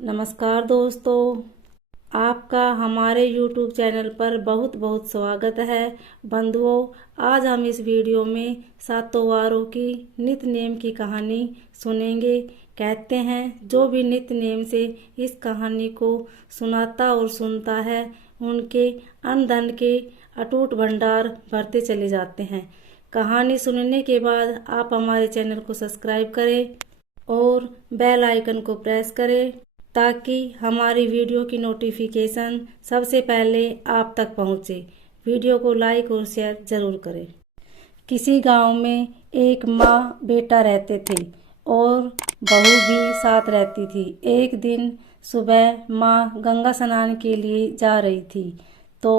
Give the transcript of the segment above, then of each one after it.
नमस्कार दोस्तों, आपका हमारे YouTube चैनल पर बहुत बहुत स्वागत है। बंधुओं, आज हम इस वीडियो में सातों वारों की नित्य नेम की कहानी सुनेंगे। कहते हैं जो भी नित्य नेम से इस कहानी को सुनाता और सुनता है, उनके अन्न धन के अटूट भंडार भरते चले जाते हैं। कहानी सुनने के बाद आप हमारे चैनल को सब्सक्राइब करें और बेल आइकन को प्रेस करें ताकि हमारी वीडियो की नोटिफिकेशन सबसे पहले आप तक पहुंचे। वीडियो को लाइक और शेयर जरूर करें। किसी गांव में एक माँ बेटा रहते थे और बहू भी साथ रहती थी। एक दिन सुबह माँ गंगा स्नान के लिए जा रही थी तो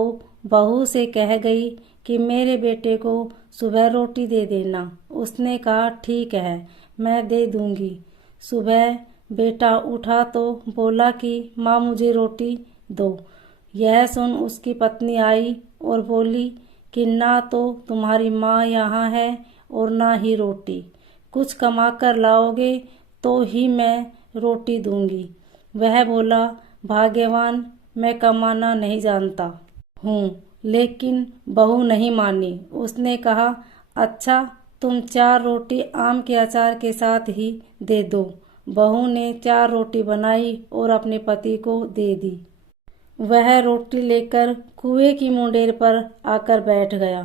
बहू से कह गई कि मेरे बेटे को सुबह रोटी दे देना। उसने कहा ठीक है, मैं दे दूंगी। सुबह बेटा उठा तो बोला कि माँ मुझे रोटी दो। यह सुन उसकी पत्नी आई और बोली कि ना तो तुम्हारी माँ यहाँ है और ना ही रोटी। कुछ कमा कर लाओगे तो ही मैं रोटी दूंगी। वह बोला भाग्यवान, मैं कमाना नहीं जानता हूँ। लेकिन बहू नहीं मानी। उसने कहा अच्छा, तुम 4 रोटी आम के अचार के साथ ही दे दो। बहू ने 4 रोटी बनाई और अपने पति को दे दी। वह रोटी लेकर कुएं की मुंडेर पर आकर बैठ गया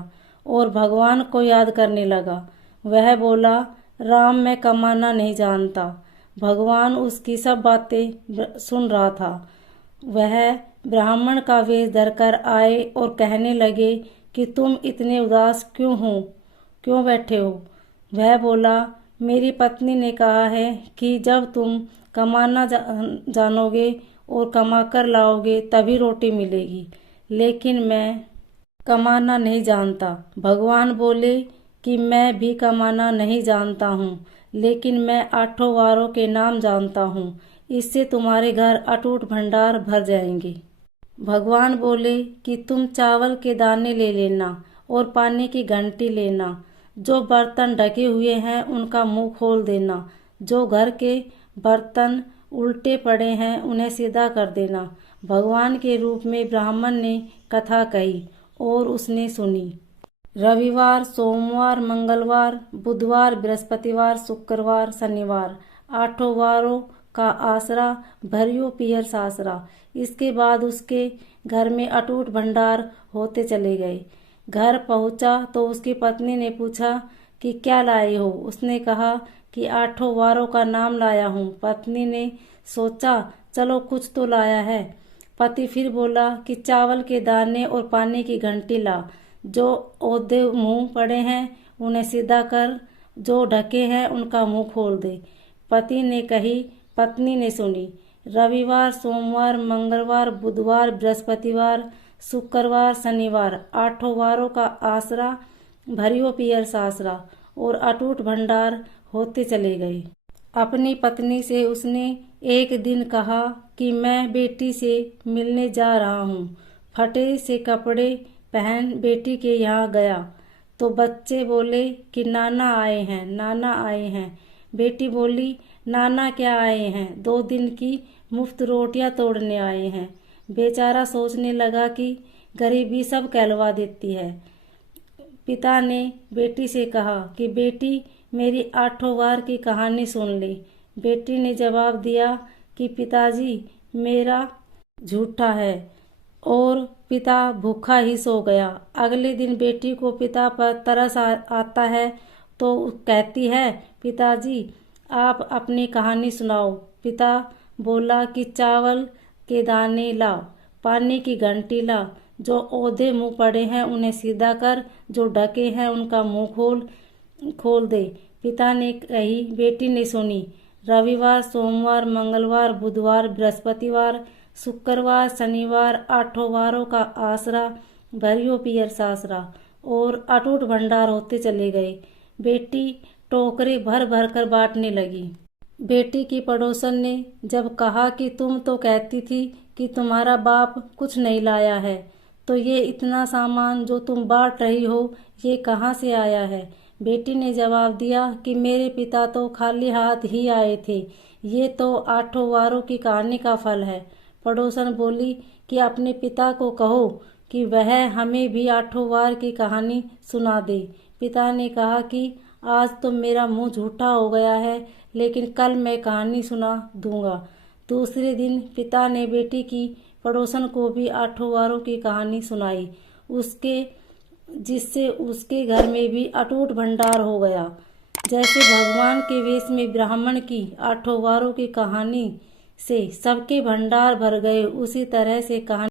और भगवान को याद करने लगा। वह बोला राम, मैं कमाना नहीं जानता। भगवान उसकी सब बातें सुन रहा था। वह ब्राह्मण का वेश धरकर आए और कहने लगे कि तुम इतने उदास क्यों बैठे हो। वह बोला मेरी पत्नी ने कहा है कि जब तुम कमाना जानोगे और कमा कर लाओगे तभी रोटी मिलेगी, लेकिन मैं कमाना नहीं जानता। भगवान बोले कि मैं भी कमाना नहीं जानता हूँ, लेकिन मैं 8 वारों के नाम जानता हूँ। इससे तुम्हारे घर अटूट भंडार भर जाएंगे। भगवान बोले कि तुम चावल के दाने ले लेना और पानी की घंटी लेना। जो बर्तन ढके हुए हैं उनका मुंह खोल देना। जो घर के बर्तन उल्टे पड़े हैं उन्हें सीधा कर देना। भगवान के रूप में ब्राह्मण ने कथा कही और उसने सुनी। रविवार, सोमवार, मंगलवार, बुधवार, बृहस्पतिवार, शुक्रवार, शनिवार 8 वारों का आसरा भरियो पियर सासरा। इसके बाद उसके घर में अटूट भंडार होते चले गए। घर पहुंचा तो उसकी पत्नी ने पूछा कि क्या लाए हो। उसने कहा कि 8 वारों का नाम लाया हूँ। पत्नी ने सोचा चलो कुछ तो लाया है। पति फिर बोला कि चावल के दाने और पानी की घंटी ला। जो ओदे मुंह पड़े हैं उन्हें सीधा कर, जो ढके हैं उनका मुंह खोल दे। पति ने कही, पत्नी ने सुनी। रविवार, सोमवार, मंगलवार, बुधवार, बृहस्पतिवार, शुक्रवार, शनिवार 8 वारों का आसरा भरियो पियर सासरा और अटूट भंडार होते चले गए। अपनी पत्नी से उसने एक दिन कहा कि मैं बेटी से मिलने जा रहा हूँ। फटे से कपड़े पहन बेटी के यहाँ गया तो बच्चे बोले कि नाना आए हैं, नाना आए हैं। बेटी बोली नाना क्या आए हैं, 2 दिन की मुफ्त रोटियां तोड़ने आए हैं। बेचारा सोचने लगा कि गरीबी सब कहलवा देती है। पिता ने बेटी से कहा कि बेटी मेरी 8 वार की कहानी सुन ले। बेटी ने जवाब दिया कि पिताजी मेरा झूठा है और पिता भूखा ही सो गया। अगले दिन बेटी को पिता पर तरस आता है तो कहती है पिताजी आप अपनी कहानी सुनाओ। पिता बोला कि चावल के दाने ला, पानी की घंटी ला। जो ओदे मुंह पड़े हैं उन्हें सीधा कर, जो ढके हैं उनका मुंह खोल दे। पिता ने कही, बेटी ने सुनी। रविवार, सोमवार, मंगलवार, बुधवार, बृहस्पतिवार, शुक्रवार, शनिवार 8 वारों का आसरा भरियो पियर सासरा और अटूट भंडार होते चले गए। बेटी टोकरे भर भर कर बांटने लगी। बेटी की पड़ोसन ने जब कहा कि तुम तो कहती थी कि तुम्हारा बाप कुछ नहीं लाया है, तो ये इतना सामान जो तुम बांट रही हो ये कहाँ से आया है। बेटी ने जवाब दिया कि मेरे पिता तो खाली हाथ ही आए थे, ये तो आठों वारों की कहानी का फल है। पड़ोसन बोली कि अपने पिता को कहो कि वह हमें भी आठों वार की कहानी सुना दे। पिता ने कहा कि आज तो मेरा मुंह झूठा हो गया है, लेकिन कल मैं कहानी सुना दूंगा। दूसरे दिन पिता ने बेटी की पड़ोसन को भी आठों वारों की कहानी सुनाई, उसके जिससे उसके घर में भी अटूट भंडार हो गया। जैसे भगवान के वेश में ब्राह्मण की आठों वारों की कहानी से सबके भंडार भर गए, उसी तरह से कहानी